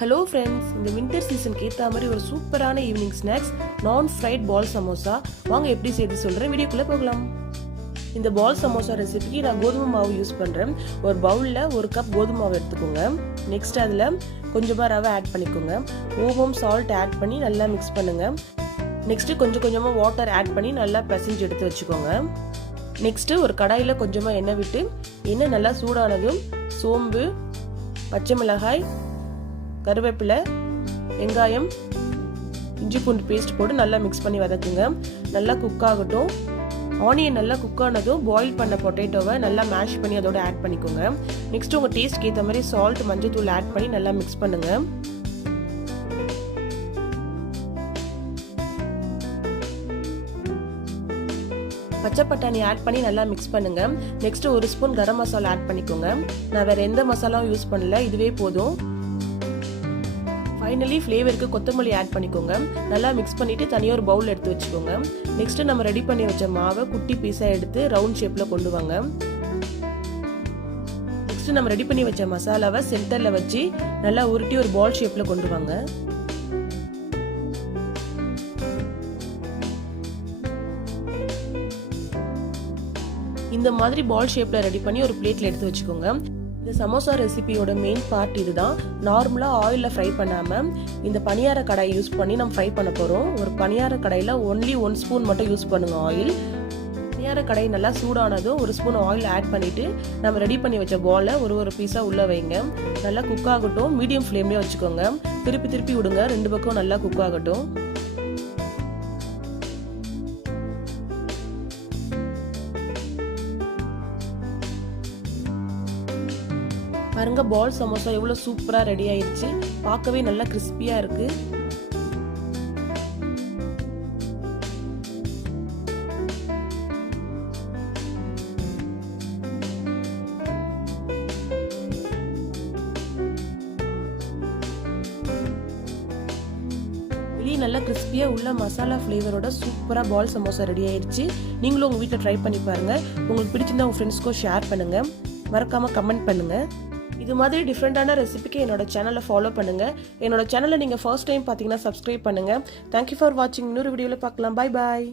Hello friends, இந்த winter சீசனுக்கு ஏற்ற மாதிரி ஒரு சூப்பரான ஈவினிங் ஸ்நாக்ஸ் நான் ஃப்ரைட் பால் சமோசா வாங்க எப்படி செய்து சொல்கிறேன். வீடியோக்குள்ளே போகலாம். இந்த பால் சமோசா ரெசிபிக்கு நான் கோதுமை மாவு யூஸ் பண்ணுறேன். ஒரு பவுலில் 1 கப் கோதுமை மாவு எடுத்துக்கோங்க. நெக்ஸ்ட் அதில் கொஞ்சமாக ரவை ஆட் பண்ணிக்கோங்க. ஓமம் சால்ட் ஆட் பண்ணி நல்லா மிக்ஸ் பண்ணுங்கள். நெக்ஸ்ட்டு கொஞ்சம் கொஞ்சமாக வாட்டர் ஆட் பண்ணி நல்லா பிசைஞ்சு எடுத்து வச்சுக்கோங்க. நெக்ஸ்ட்டு ஒரு கடாயில் கொஞ்சமாக எண்ணெய் விட்டு எண்ணெய் நல்லா சூடானதும் சோம்பு, பச்சை மிளகாய், கருவேப்பிலை, வெங்காயம், இஞ்சி பூண்டு பேஸ்ட் போட்டு நல்லா மிக்ஸ் பண்ணி வதக்குங்க. நல்லா குக் ஆகட்டும். ஆனியன் நல்லா குக் ஆனதும் பாயில் பண்ண பொட்டேட்டோவை நல்லா மேஷ் பண்ணி அதோட ஆட் பண்ணிக்கோங்க. நெக்ஸ்ட் உங்கள் டேஸ்ட்க்கு ஏற்ற மாதிரி சால்ட், மஞ்சள் ஆட் பண்ணி நல்லா மிக்ஸ் பண்ணுங்க. பச்சை பட்டாணி ஆட் பண்ணி நல்லா மிக்ஸ் பண்ணுங்க. Next 1 spoon garam masala add பண்ணிக்கோங்க. நான் வேற எந்த மசாலாவும் யூஸ் பண்ணல, இதுவே போதும். ஃபைனலி ஃப்ளேவருக்கு கொத்தமல்லி ஆட் பண்ணிக்கோங்க. நல்லா மிக்ஸ் பண்ணிட்டு தனியாக ஒரு பவுல் எடுத்து வச்சுக்கோங்க. நெக்ஸ்ட் நம்ம ரெடி பண்ணி வச்ச மாவை குட்டி பீஸாக எடுத்து ரவுண்ட் ஷேப்பில் கொண்டு வாங்க. நெக்ஸ்ட் நம்ம ரெடி பண்ணி வச்ச மசாலாவை சென்டரில் வச்சு நல்லா உருட்டி ஒரு பால் ஷேப்பில் கொண்டு வாங்க. இந்த மாதிரி பால் ஷேப்பில் ரெடி பண்ணி ஒரு பிளேட்டில் எடுத்து வச்சுக்கோங்க. இந்த சமோசா ரெசிபியோட மெயின் பார்ட் இதுதான். நார்மலாக ஆயிலில் ஃப்ரை பண்ணாமல் இந்த பணியார கடாய் யூஸ் பண்ணி நம்ம ஃப்ரை பண்ண போகிறோம். ஒரு பணியார கடாயில் ஒன்லி 1 ஸ்பூன் மட்டும் யூஸ் பண்ணுங்க ஆயில். பணியார கடாய் நல்லா சூடானதும் 1 ஸ்பூன் ஆயில் ஆட் பண்ணிவிட்டு நம்ம ரெடி பண்ணி வச்ச பாலை ஒரு பீஸாக உள்ளே வைங்க. நல்லா குக் ஆகட்டும். மீடியம் ஃப்ளேம்லேயே வச்சுக்கோங்க. திருப்பி விடுங்க. 2 பக்கம் நல்லா குக் ஆகட்டும். பாருங்க, பால் சமோசா எவ்வளோ சூப்பராக ரெடி ஆயிடுச்சு. பார்க்கவே நல்லா கிறிஸ்பியாக இருக்கு. வெளியே நல்லா கிறிஸ்பியா உள்ள மசாலா ஃப்ளேவரோட சூப்பராக பால் சமோசா ரெடி ஆயிடுச்சு. நீங்களும் உங்கள் வீட்டில் ட்ரை பண்ணி பாருங்க. உங்களுக்கு பிடிச்சிருந்தா உங்கள் ஃப்ரெண்ட்ஸ்க்கும் ஷேர் பண்ணுங்க. மறக்காம கமெண்ட் பண்ணுங்க. இது மாதிரி டிஃப்ரெண்டான ரெசிபிக்கு என்னோட சேனலை ஃபாலோ பண்ணுங்க. என்னோட சேனலை நீங்கள் ஃபர்ஸ்ட் டைம் பார்த்தீங்கன்னா சப்ஸ்கிரைப் பண்ணுங்க. தேங்க்யூ ஃபார் வாட்சிங். இன்னொரு வீடியோவில் பார்க்கலாம். Bye bye.